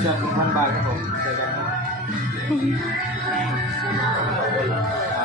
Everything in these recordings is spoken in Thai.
เชือกหนึ่งพันบาทครับผมเจอกันครับ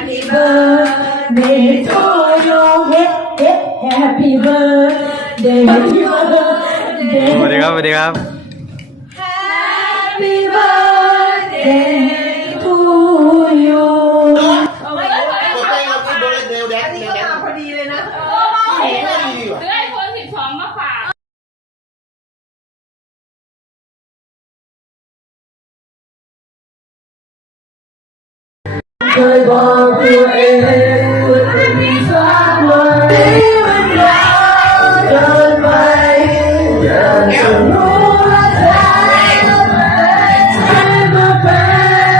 Happy birthday to you. Happy birthday. สวัสดีครับสวัสดีครับ เคยบอกตัวเองว่าจะมีสักวันมันยาวเกินไปอยากจะรู้ว่าใจมันเป็นที่มาเป็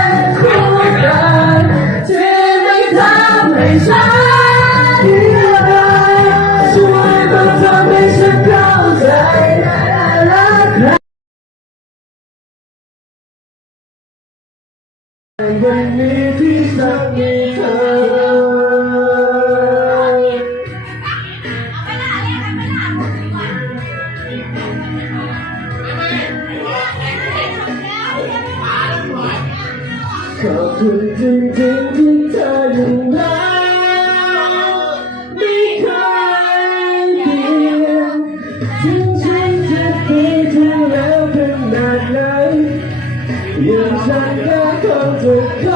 นคู่กันที่ไม่ทำให้ฉัน วันนี้ที่สักมีเธอขอบคุณจริงๆที่เธออยู่แล้วไม่เคยเปลี่ยน ง